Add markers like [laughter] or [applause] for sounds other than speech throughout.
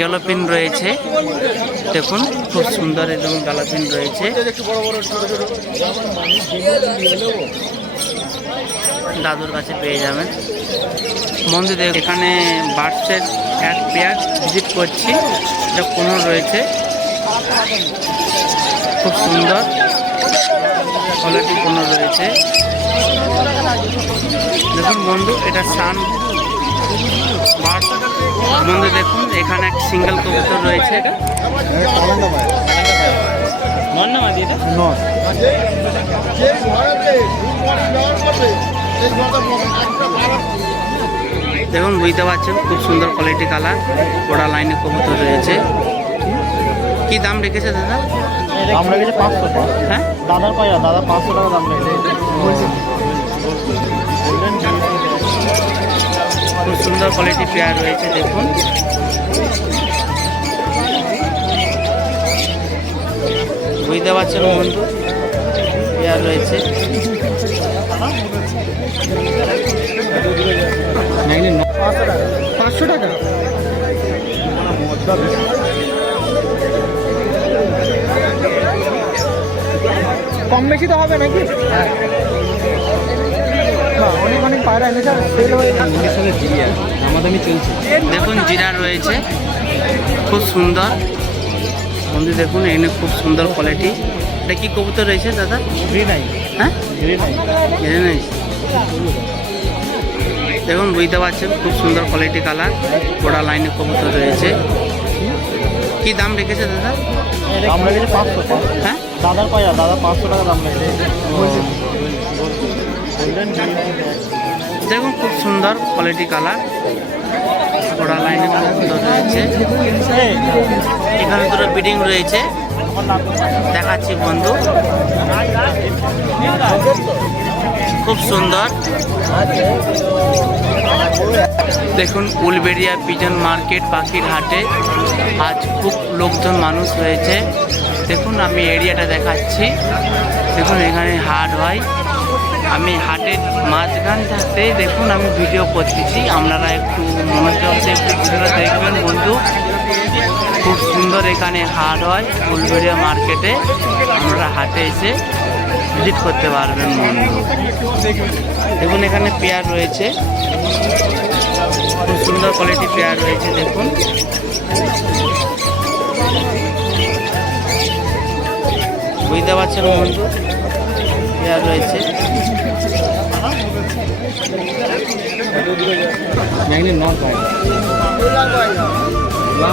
Galloping রয়েছে। দেখুন, খুব সুন্দর এবং গ্যালোপিন রয়েছে। দাদুর কাছে পেয়ে যাবেন। বন্ধুদের, এখানে বার্ডসের এক পেয়ার ভিজিট করছি। এটা কোনো রয়েছে। খুব সুন্দর। কোয়ালিটি কোনো রয়েছে। দেখুন বন্ধু, এটা সান বার্ড বন্ধু দেখুন এখানে এক সিঙ্গেল কবুতর রয়েছে। এটা? দেখুন বুঝতে পারছেন খুব সুন্দর কোয়ালিটি কালার ওরা লাইনে কবুতর রয়েছে। কি দাম রেখেছে দাদা? দাম রেখেছে পাঁচশো। টাকা হ্যাঁ? দাদার পায়রা দাদা পাঁচশো টাকা দাম রেখেছে। সুন্দর কোয়ালিটি পেয়ার রয়েছে দেখুন। বুঝতে পারছেন বন্ধু? পেয়ার রয়েছে। পাঁচশো টাকা। কম বেশি তো হবে নাকি? না, অনেক অনেক পায়রা এনেছে হয়ে আমাদানি চলছে। দেখুন জিরা রয়েছে। খুব সুন্দর। বন্ধু দেখুন এখানে খুব সুন্দর কোয়ালিটি এটা কি কবুতর রয়েছে দাদা? হ্যাঁ? দেখুন বুঝতে পারছেন খুব সুন্দর কোয়ালিটি কালার গোড়া লাইনে কবুতর রয়েছে। কি দাম রেখেছে দাদা? দাম রেখেছে পাঁচশো হ্যাঁ? দাদার পায়রা দাদা পাঁচশো টাকা দাম রেখেছে। দেখুন, খুব সুন্দর কোয়ালিটি কালার গোড়া লাইনে কবুতর রয়েছে। এখানে দুটো বিডিং রয়েছে। দেখাচ্ছি বন্ধু। খুব সুন্দর। দেখুন, উলবেড়িয়া পিজন মার্কেট পাখির হাটে আজ খুব লোকজন মানুষ হয়েছে দেখুন, আমি এরিয়াটা দেখাচ্ছি। দেখুন, এখানে হাট হয়। আমি হাটের মাঝখান থাকতে দেখুন, আমি ভিডিও করতেছি। আপনারা একটু মনোযোগ দিয়ে দেখবেন, বন্ধু। খুব সুন্দর এখানে হাট হয়, ফুলবেড়িয়া মার্কেটে আপনারা হাটে এসে ভিজিট করতে পারবেন, বন্ধু। দেখুন, এখানে পেয়ার রয়েছে। খুব সুন্দর কোয়ালিটি পেয়ার রয়েছে, দেখুন। বুঝতে পারছেন, বন্ধু? পেয়ার রয়েছে।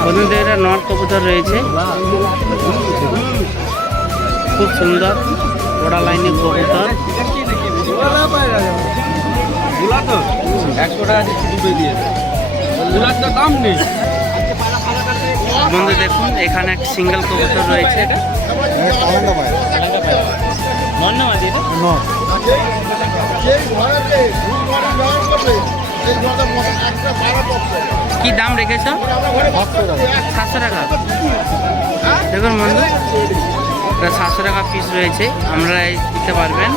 বন্ধুদের এটা নট কবুতর রয়েছে। খুব সুন্দর ওড়া লাইনে কবুতর। বন্ধু, দেখুন, এখানে এক সিঙ্গেল কবুতর রয়েছে। এটা কি দাম রেখেছ? সাতশো টাকা। দেখুন বন্ধু সাতশো টাকা পিস রয়েছে। আমরা দিতে পারবেন।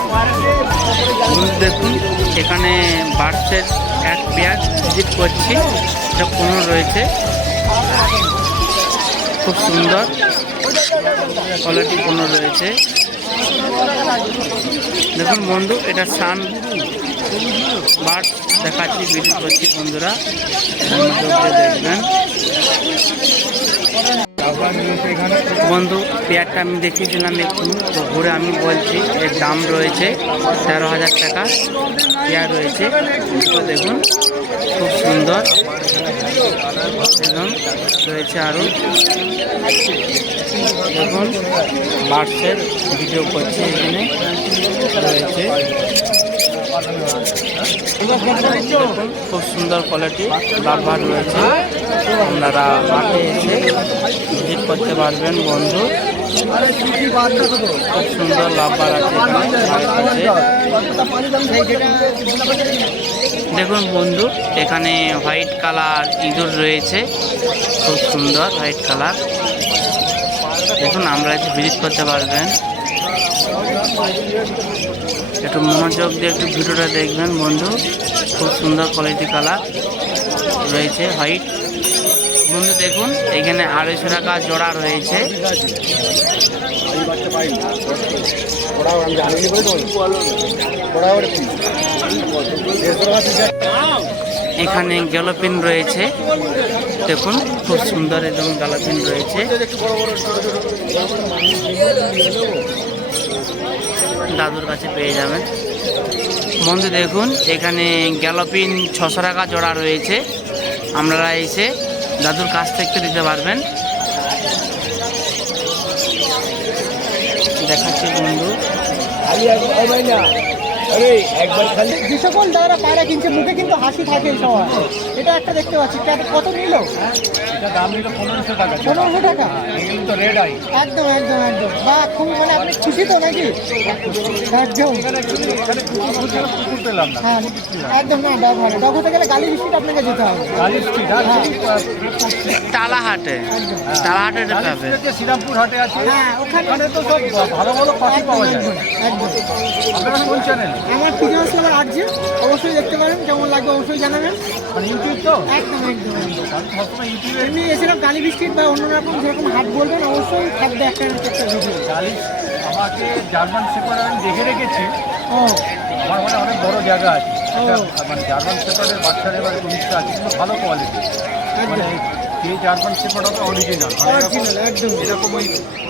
দেখুন, এখানে বার্ডসের এক পেয়ার ভিজিট করছি। এটা কোনো রয়েছে। খুব সুন্দর। কোয়ালিটি কোনো রয়েছে। দেখুন বন্ধু, এটা সান বার্ড দেখাচ্ছি ভিডিও করছি বন্ধুরা। দেখবেন বন্ধু, পেয়ারটা আমি দেখিয়েছিলাম একটু, তো ঘুরে আমি বলছি, এর দাম রয়েছে তেরো হাজার টাকা, পেয়ার রয়েছে। তো দেখুন, খুব সুন্দর। রয়েছে আরও দেখুন বার্ডসের ভিডিও করছে এখানে। রয়েছে। খুব সুন্দর কোয়ালিটি লাভবার রয়েছে। আপনারা মাঠে এসে ভিজিট করতে পারবেন, বন্ধু। খুব সুন্দর লাভবার আছে। দেখুন বন্ধু, এখানে হোয়াইট কালার ইঁদুর রয়েছে। খুব সুন্দর হোয়াইট কালার। দেখুন, আমরা এসে ভিজিট করতে পারবেন। একটু মনোযোগ দিয়ে একটু ভিডিওটা দেখবেন, বন্ধু। খুব সুন্দর কোয়ালিটি কালার রয়েছে হোয়াইট বন্ধু, দেখুন, এখানে আড়াইশো টাকা জোড়া রয়েছে। এখানে গ্যালোপিন রয়েছে। দেখুন, খুব সুন্দর এবং গ্যালোপিন রয়েছে। দাদুর কাছে পেয়ে যাবেন। বন্ধু, দেখুন, এখানে গ্যালোপিন ছশো টাকা জোড়া রয়েছে। আপনারা এসে দাদুর কাছ থেকে দিতে পারবেন। দেখাচ্ছি বন্ধু। আরে একবার খালি যে সকল দাদারা পায়রা কিনছে মুখে কিন্তু হাসি থাকে এই সময়। এটা একটা দেখতে পাচ্ছি। কত নিল? দাম নিল পনেরোশো টাকা। পনেরোশো টাকা? তো রেড আই একদম একদম একদম। বা খুব মানে আপনি খুশি তো নাকি? একদম। হ্যাঁ একদম না ডগ ভালো ডগ হতে গেলে গালি বিস্কিট আপনাকে যেতে হবে। গালি স্ট্রিট শ্রীরামপুর হাটে আছে। হ্যাঁ ওখানে ওখানে তো সব ভালো ভালো পাখি একদম পাওয়া যায়। একদম একদম। আপনারা কোন চ্যানেল আমার পিজন আসলে আর্জি অবশ্যই দেখতে পারেন কেমন লাগবে অবশ্যই জানাবেন। ইউটিউব তো? একদম একদম। এমনি এছাড়াও গালি বিস্কিট বা অন্য রকম যেরকম হাট বলবেন অবশ্যই থাকবে একটা একটা ভিডিও গালি আমাকে জার্মান শেপার্ড আমি দেখে রেখেছি। ও। আমার মানে অনেক বড় জায়গা আছে। মানে জার্মান শেপার্ডের বাচ্চার এবার জিনিসটা আছে কিন্তু ভালো কোয়ালিটি মানে যে জার্মান শেপার্ড হবে অরিজিনাল অরিজিনাল একদম। এরকম ওই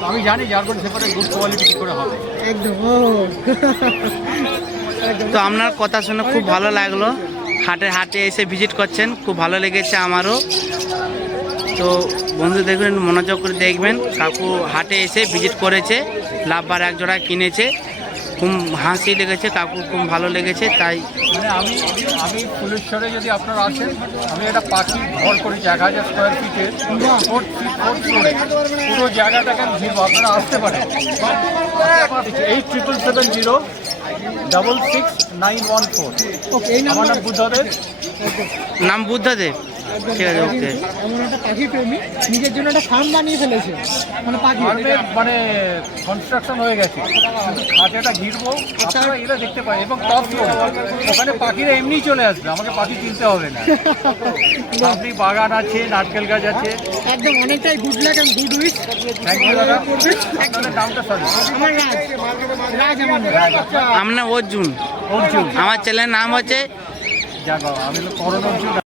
আমি জানি জার্মান শেপার্ডের গুড কোয়ালিটি কী করে হবে। একদম ও। একদম [laughs] তো আপনার কথা শুনে খুব ভালো লাগল। হাটে হাটে এসে ভিজিট করছেন, খুব ভালো লেগেছে আমারও। তো বন্ধু দেখবেন মনোযোগ করে দেখবেন, কাকু হাটে এসে ভিজিট করেছে, লাভবার এক জোড়া কিনেছে। খুব হাসি লেগেছে, কাকু খুব ভালো লেগেছে, তাই মানে আমি আমি ফুলেশ্বরে যদি আপনারা আসেন, আমি একটা পাখি ঘর করেছি, এক হাজার স্কোয়ার ফিট পুরো জায়গাটাকে ঘিরবো, আপনারা আসতে পারেন। Eight triple seven zero double six nine one four. Okay এই নাম্বার নাম বুদ্ধদেব। নাম বুদ্ধদেব। ঠিক আছে ওকে এমন একটা পাখি প্রেমী নিজের জন্য একটা ফার্ম বানিয়ে ফেলেছে। মানে পাখি। মানে কনস্ট্রাকশন হয়ে গেছে। খাঁচাটা ঘিরবো আপনারা এরা দেখতে পাই এবং টপ ওখানে পাখিরা এমনিই চলে আসবে আমাকে পাখি কিনতে হবে না। আপনি বাগান আছে নারকেল গাছ আছে। একদম অনেকটাই good luck and good wish thank you দাদা। আপনাদের নামটা সরি আমার রাজ। রাজ আমার নাম। অর্জুন। অর্জুন। আমার চ্যানেলের নাম হচ্ছে যা আমি করণ অর্জুন।